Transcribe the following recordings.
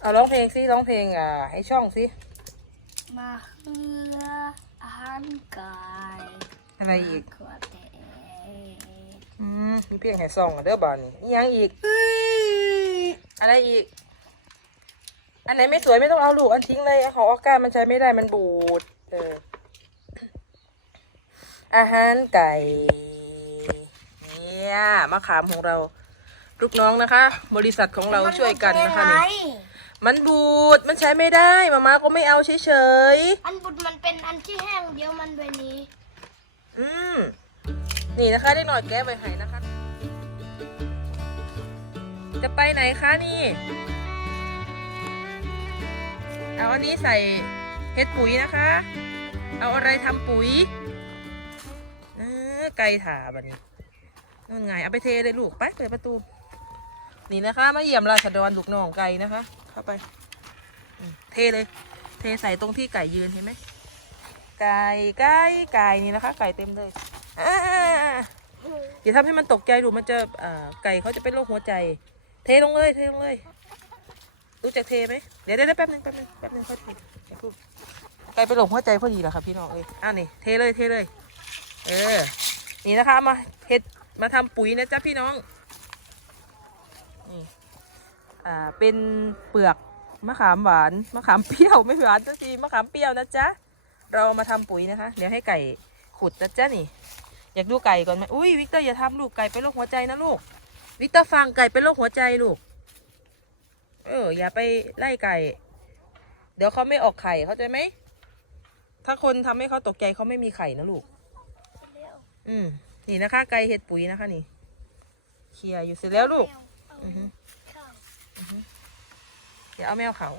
เอาร้องเพลงสิร้องเพลงอ่าให้ช่องสิมาเฮืออาหารกายอะไรอีกขวดแตอืมมีเพลงให้ซ่องอะเด้อบานนี่มีหยังอีก อะไรอีก อันไหนไม่สวยไม่ต้องเอาลูกอันทิ้งเลยเอาของออกก้ามันใช้ไม่ได้มันบูด เออ อาหารไก่ เนี่ยมะขามของเรา ลูกน้องนะคะ บริษัทของเราช่วยกันนะคะนี่ มันบูด มันใช้ไม่ได้ มาม่าก็ไม่เอาเฉยอันบุดมันเป็นอันที่แห้งเดียวมันแบบนี้ ๆอืม นี่นะคะได้หน่อยแก้ไปให้นะคะ จะไปไหนคะนี่ เอาอันนี้ใส่เห็ดปุ๋ยนะคะ เอาอะไรทำปุ๋ยเออไก่ถาบันนี้นั่นไง เอาไปเทเลยลูก ไปเปิดประตู นี่นะคะ มาเยี่ยมราษฎรลูกน้องไก่นะคะ เข้าไป เทเลย เทใส่ตรงที่ไก่ยืนเห็นไหมไก่ไก่ไก่นี่นะคะ ไก่เต็มเลยอย่าทำให้มันตกใจดูมันจะไก่เขาจะเป็นโรคหัวใจ เทลงเลย เทลงเลย รู้จักเทไหมเดี๋ยวเดี๋ยวแป๊บนึงแป๊บนึงแป๊บนึงค่อยพิ่งไก่ไปหลงหัวใจพอดีแหละครับพี่น้องเอ้ยอ้าวนี่เทเลยเทเลย เออ นี่นะคะมาเฮ็ดมาทำปุ๋ยนะจ๊ะพี่น้อง อ่าเป็นเปลือกมะขามหวานมะขามเปรี้ยวไม่หวานสักทีมะขามเปรี้ยวนะจ๊ะเรามาทำปุ๋ยนะคะ เดี๋ยวให้ไก่ขุดนะจ๊ะนี่ อยากดูไก่ก่อนไหมอุ้ยวิกเตอร์อย่าทำลูกไก่เป็นโรคหัวใจนะลูกวิกเตอร์ฟังไก่เป็นโรคหัวใจลูกเอออย่าไปไล่ไก่ เดี๋ยวเขาไม่ออกไข่เข้าใจไหมถ้าคนทำให้เขาตกใจเขาไม่มีไข่นะลูกอืมนี่นะคะ ไก่เห็ดปุ๋ยนะคะนี่เคลียร์อยู่เสร็จแล้วลูก อือ เดี๋ยวเอาแมวเขา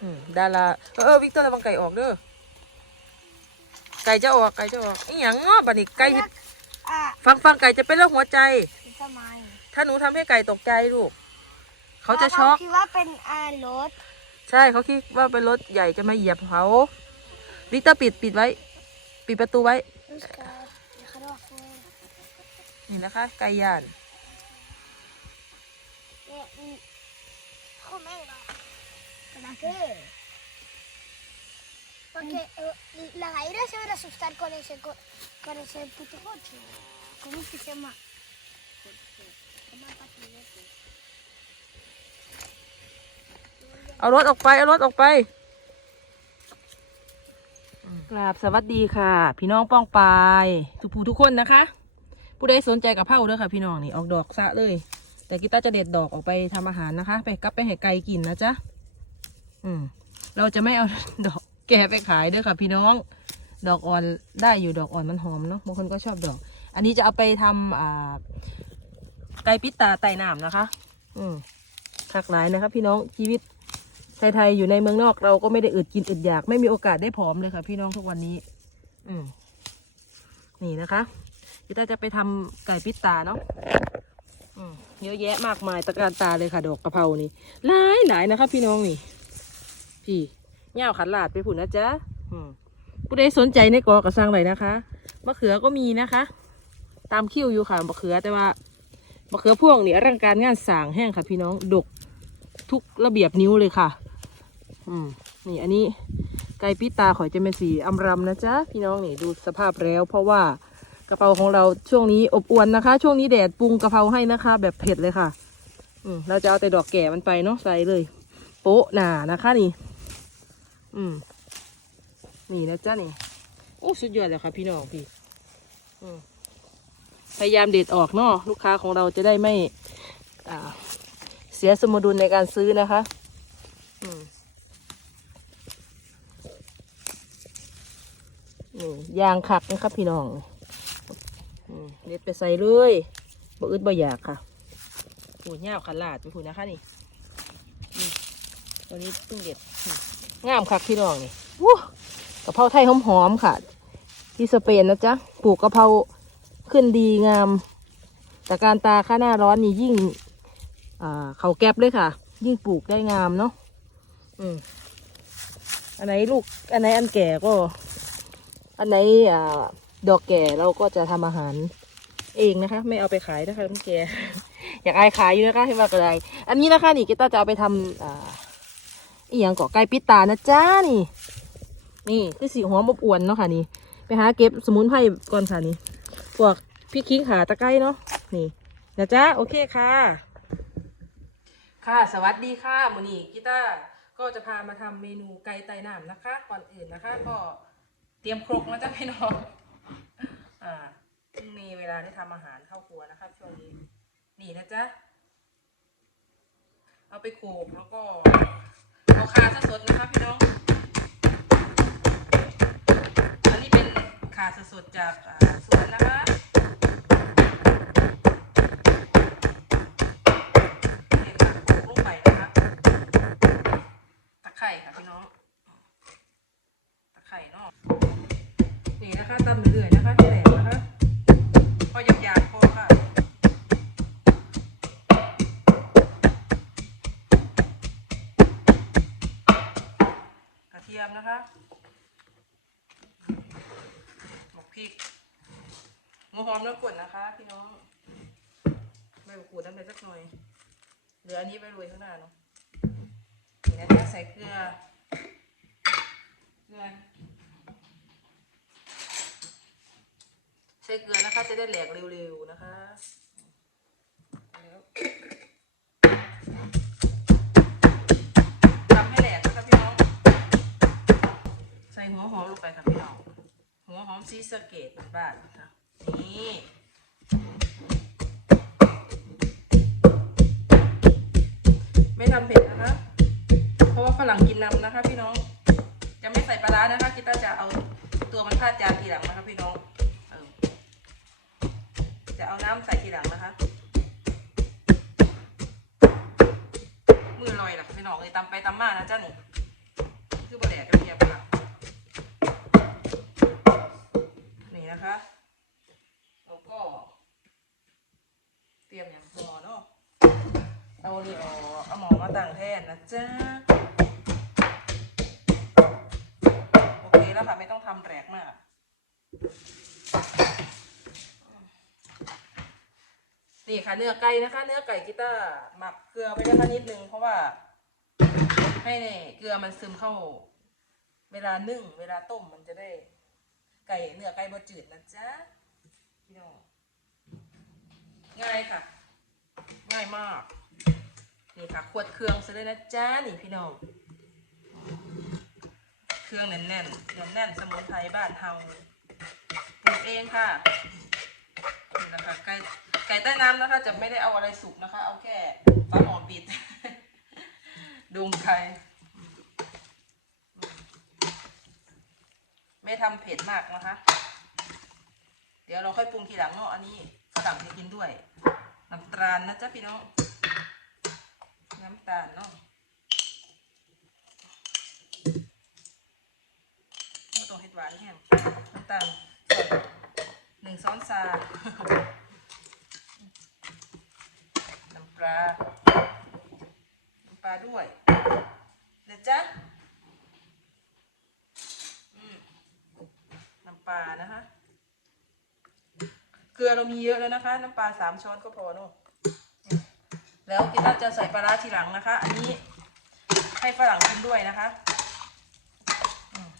อืมดาราเออเออวิกเตอร์ระวังไก่ออกเด้อไก่จะออกไก่จะออกอีหยังง้อบัดนี้ไก่อะฟังฟังไก่จะเป็นโรคหัวใจทำไมถ้าหนูทำให้ไก่ตกใจลูกเขาจะช็อกคิดว่าเป็นอารถ ใช่เขาคิดว่าเป็นรถใหญ่จะมาเหยียบเขาวิกเตอร์ปิดปิดไว้ ปิดประตูไว้ นี่นะคะไก่ย่าน ¿Para qué? Porque eh, la gallina se van a asustar con ese, co- con ese puto coche. ¿Cómo es que se llama? Se llama patinete. เอารถออกไป เอารถออกไปกราบสวัสดีค่ะ พี่น้องป้องปายทุกผู้ทุกคนนะคะ ผู้ใดสนใจกับเผาเด้อค่ะพี่น้องนี่ออกดอกซะเลย แต่กีตาร์จะเด็ดดอกออกไปทำอาหารนะคะ ไปกลับไปให้ไก่กินนะจ๊ะอืมเราจะไม่เอาดอกแก่ไปขายเด้อค่ะ พี่น้อง ดอกอ่อนได้อยู่ดอกอ่อนมันหอมเนาะบางคนก็ชอบดอก อันนี้จะเอาไปทำอ่าไก่ปิตาไต่น้ำนะคะ อืมคักหลายนะคะพี่น้องชีวิตไทยๆอยู่ในเมืองนอกเราก็ไม่ได้อึดกินอึดอยาก ไม่มีโอกาสได้ผอมเลยค่ะ พี่น้องทุกวันนี้ อืมนี่นะคะ พี่ตาจะไปทำไก่ปิตาเนาะอืมเยอะแยะมากมายตะการตาเลยค่ะ ดอกกะเพรานี่หลายหลายนะคะพี่น้องนี่ พี่เง่าวขันหลาดไปผุนนะจ๊ะอืมผู้ใดสนใจในกอกระซังเลยนะคะมะเขือก็มีนะคะ ตามคิวอยู่ค่ะมะเขือแต่ว่ามะเขือพวงนี่อลังการงานสางแห้งค่ะ พี่น้องดกทุกระเบียบนิ้วเลยค่ะ อืม นี่อันนี้ไก่ปิตาขอยจะเป็นสีอำรำนะจ๊ะพี่น้องนี่ดูสภาพแล้วเพราะว่า กะเพราของเราช่วงนี้อบอวนนะคะ ช่วงนี้แดดปรุงกะเพราให้นะคะ แบบเผ็ดเลยค่ะ อืมเราจะเอาแต่ดอกแก่มันไปเนาะใส่เลย โป๊ะหนานะคะนี่ อืมนี่นะจ๊ะนี่โอ้สุดยอดเลยค่ะพี่น้องพี่พยายามเด็ดออกเนาะลูกค้าของเราจะได้ไม่เสียสมดุลในการซื้อนะคะอืมนี่ยางขักนะครับพี่น้อง เด็ดไปใส่เลยบ่อึดบ่อยากค่ะปูเง่าขลาดไปพูนะคะนี่ตัวนี้เพิ่งเด็ดงามคักพี่น้องนี่วู้กะเพราไทยหอมๆค่ะ ที่สเปนนะจ๊ะปลูกกะเพราขึ้นดีงาม แต่การตาค่าหน้าร้อนนี่ยิ่งอ่าเขาแก็บเลยค่ะ ยิ่งปลูกได้งามเนาะอืมอันไหนลูก อันไหนอันแก่ก็ อันไหนอ่าดอกแก่เราก็จะทำอาหาร เองนะคะ ไม่เอาไปขายนะคะน้องแกอยากอายขายอยู่นะคะให้มากระไรอันนี้นะคะนี่กีตาจะเอาไปทำอ่าอีหยังก่อไก่ปิตานะจ้านี่ นี่คือสีหัวบอวนเนาะค่ะนี่ ไปหาเก็บสมุนไพรก่อนค่ะนี่พวกพริกขิงขาตะไคร้เนาะนี่นะจ๊ะโอเคค่ะ ค่ะสวัสดีค่ะมูนี่กีตาก็จะพามาทำเมนูไก่ไตน้ำนะคะ ก่อนอื่นนะคะ ก็เตรียมครกนะจ๊ะพี่น้องอ่าเพิ่งมี ลาได้ทำอาหารเข้าครัวนะคะช่วงนี้ นี่นะจ๊ะ เอาไปโขลกแล้วก็เอาคาสดๆนะคะพี่น้อง อันนี้เป็นขาสดๆจากสวนนะคะเห็นค่ะโขลกลงไปนะคะตะไคร่ค่ะพี่น้องตะไคร่นอกนี่นะคะตำเรื่อย ลืออันนี้ไปโรยข้างหน้าเนาะนี่นะคะใส่เกลือ เกลือใช้เกลือนะคะ จะได้แหลกเร็วๆนะคะ แล้วทำให้แหลกนะคะพี่น้อง ใส่หัวหอมลงไปค่ะพี่น้อง หัวหอมซีสเกตบ้านค่ะ นี่ ฝรั่งกินน้ำนะคะ พี่น้อง จะไม่ใส่ปลาร้านะคะกิต้าจะเอาตัวมันพาดจานทีหลังนะคะพี่น้องออจะเอาน้ำใส่ทีหลังนะคะ มือลอยหลักพี่น้องเลยตำไปตำมานะจ้านี่คือบะแดกกระเทียมค่ะนี่นะคะแล้วก็ เตรียมอย่างพอเนาะเอานี่ออเอาหมอมาตั้งแทนนะจ๊ะ แล้วค่ะ ไม่ต้องทำแรกมาก นี่ค่ะเนื้อไก่นะคะ เนื้อไก่กีตาร์หมักเกลือไปนะคะนิดนึงเพราะว่า ให้เนี่ยเกลือมันซึมเข้า เวลานึ่ง เวลาต้มมันจะได้ ไก่เนื้อไก่บดจืดนะจ๊ะพี่น้องง่ายค่ะ ง่ายมาก นี่ค่ะขวดเครื่องซะเลยนะจ๊ะนี่พี่น้อง เครื่องแน่นๆแน่นแน่นสมุนไพรบ้านเฮาปลูกเองค่ะนี่นะคะไก่ไก่ใต้น้ำนะคะ จะไม่ได้เอาอะไรสุกนะคะ เอาแค่ฟ้าหมอปิดดุมไข่ไม่ทำเผ็ดมากนะคะ เดี๋ยวเราค่อยปรุงทีหลังเนาะอันนี้ฝรั่งจะกินด้วยน้ำตาลนะจ๊ะพี่น้องน้ำตาลเนาะไม่ ต้องเฮ็ดหวานแห้งน้ำตาลหนึ่งช้อนชาน้ำปลาน้ำปลาด้วยนะจ๊ะน้ำปลานะคะเกลือเรามีเยอะแล้วนะคะ น้ำปลาสามช้อนก็พอเนอะแล้วกิต้าจะใส่ปลาร้าทีหลังนะคะ อันนี้ให้ฝรั่งกินด้วยนะคะอืม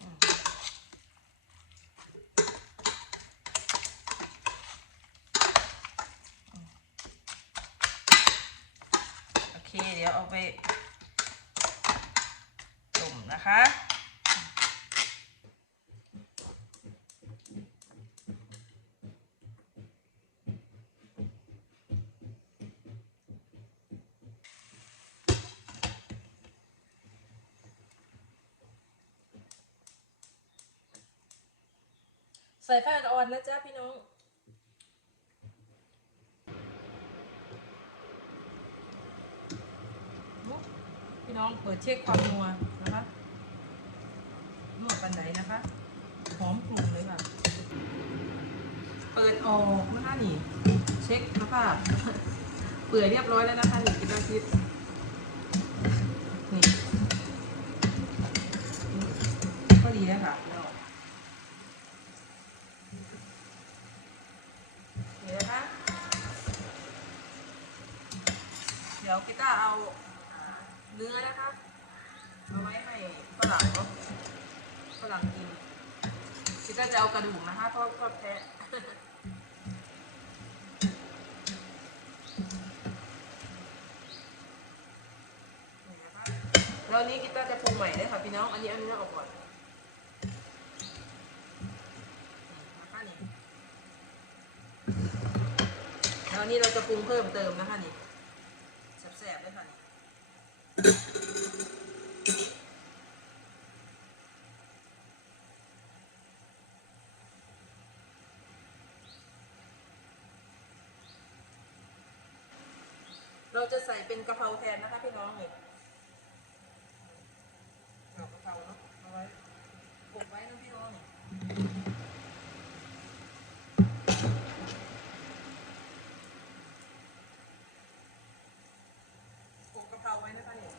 อืมโอ เดี๋ยวเอาไปจุ่มนะคะใส่ไฟอ่อนๆนะจ๊ะพี่น้อง พี่น้องเปิดเช็คความนัวนะคะนวดปันไหนนะคะหอมกลุ่มเลยค่ะ เปิดออกนะคะนี่ เช็คนะคะเปื่อยเรียบร้อยแล้วนะคะหนี่กินน้ำพริกนี่ก็ดีแล้วค่ะเดี๋ยวนะคะเดี๋ยวกีตาร์เอา เนื้อนะคะเอาไว้ให้ฝรั่งเนาะฝรั่งกินกีตาจะเอากระดูกนะคะเพราะชอบแทะแล้วนี้กีตาร์จะปรุงใหม่เลยค่ะพี่น้อง อันนี้เอาเนื้อออกก่อนนะคะนี่แล้วนี้เราจะปรุงเพิ่มเติมนะคะนี่แซ่บๆเลยค่ะนี่ เราจะใส่เป็นกะเพราแทนนะคะพี่น้องนี่ยกะเพราเนาะเอาไว้ปลูกไว้นะพี่น้องนี่ปลูกกะเพราไว้นะคะนี่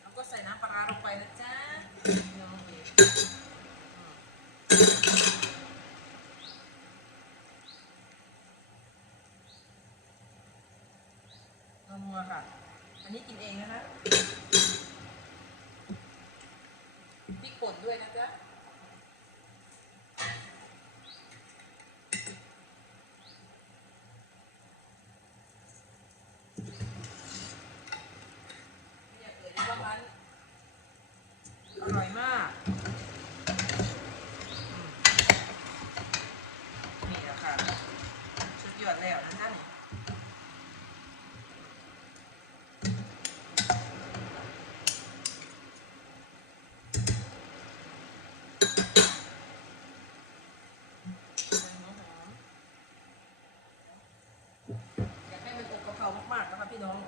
แล้วก็ใส่ น้ำปลาร้าลงไปนะจ๊ะนัวค่ะ อันนี้กินเองนะคะพริกป่นด้วยนะจ๊ะ ไม่อยากเอ่ยว่ามันอ อร่อยมากนี่แหละค่ะสุดยอดแล้วนะท่านใส่หอมอยากให้มันอบกะเพรามากๆนะคะพี่น้อง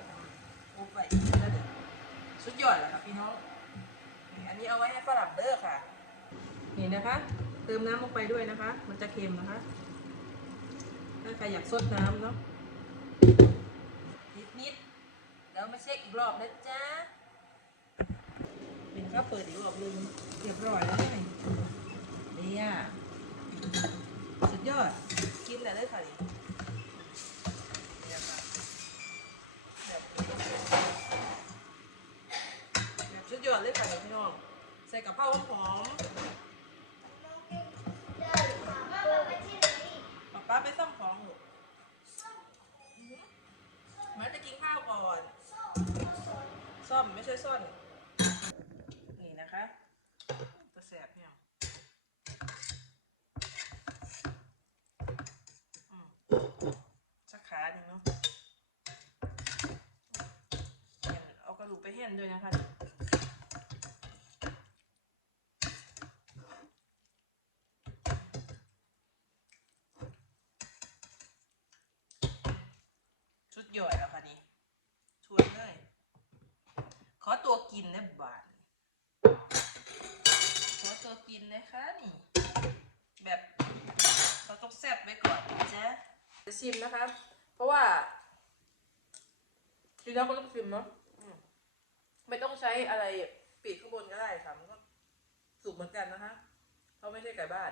อบไปแล้วเดี๋ยวสุดยอดเลยค่ะพี่น้อง นี่อันนี้เอาไว้ให้ฝรั่งเด้อค่ะ นี่นะคะ เติมน้ำลงไปด้วยนะคะ มันจะเค็มนะคะ ถ้าใครอยากซดน้ำเนาะนิดนิดแล้วมาเช็คอีกรอบนะจ๊ะเป็นข้าเปิดอีกรอบนึงเรียบร้อยแล้วไงเนี่ยสุดยอดกินเลยเลยค่ะนี่เนี่ยค่ะแบบนี้ แบบชุดยอดเลยค่ะพี่น้อง ใส่กะเพราหอมป๊าป๊าไปซ่อมของหนูมาจะกินข้าวก่อน ซ่อมไม่ใช่ซ่อน นี่นะคะตัวแสบเนี่ยอืมสักขาหนึ่งเนาะเอากระดูกไปเห็นด้วยนะคะ ย่อยแล้วค่ะนี่ชวนเลย ขอตัวกินนะบาทขอตัวกินนะคะนี่ แบบเราต้องแซ่บไว้ก่อนจ๊ะจะชิมนะคะเพราะว่าทีแล้วก็ต้องชิมเนาะไม่ต้องใช้อะไรปิดข้างบนก็ได้ค่ะมันก็สุกเหมือนกันนะคะเพราะไม่ใช่ไก่บ้าน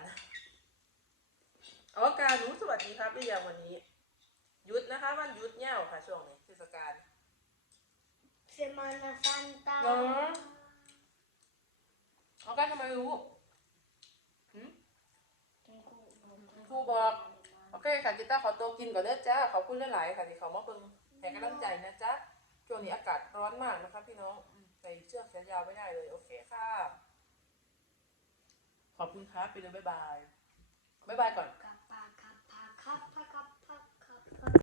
อ๋อการรู้สวัสดีครับหรือยังวันนี้ หยุดนะคะวันหยุดเง่าค่ะช่วงนี้เทศกาล Semana Santa. เนาะเอาการทำไมรู้หืม ครูบอก โอเคค่ะจิต้าขอตัวกินก่อนเด้อจ้าขอบคุณหลายๆค่ะที่เขามาเบิ่งให้กำลังใจนะจ๊ะช่วงนี้อากาศร้อนมากนะคะพี่น้องอืมใส่เชือกแขนยาวไม่ได้เลย โอเคค่ะ ขอบคุณครับไปเลยบ๊ายบายบ๊ายบายก่อน Ka.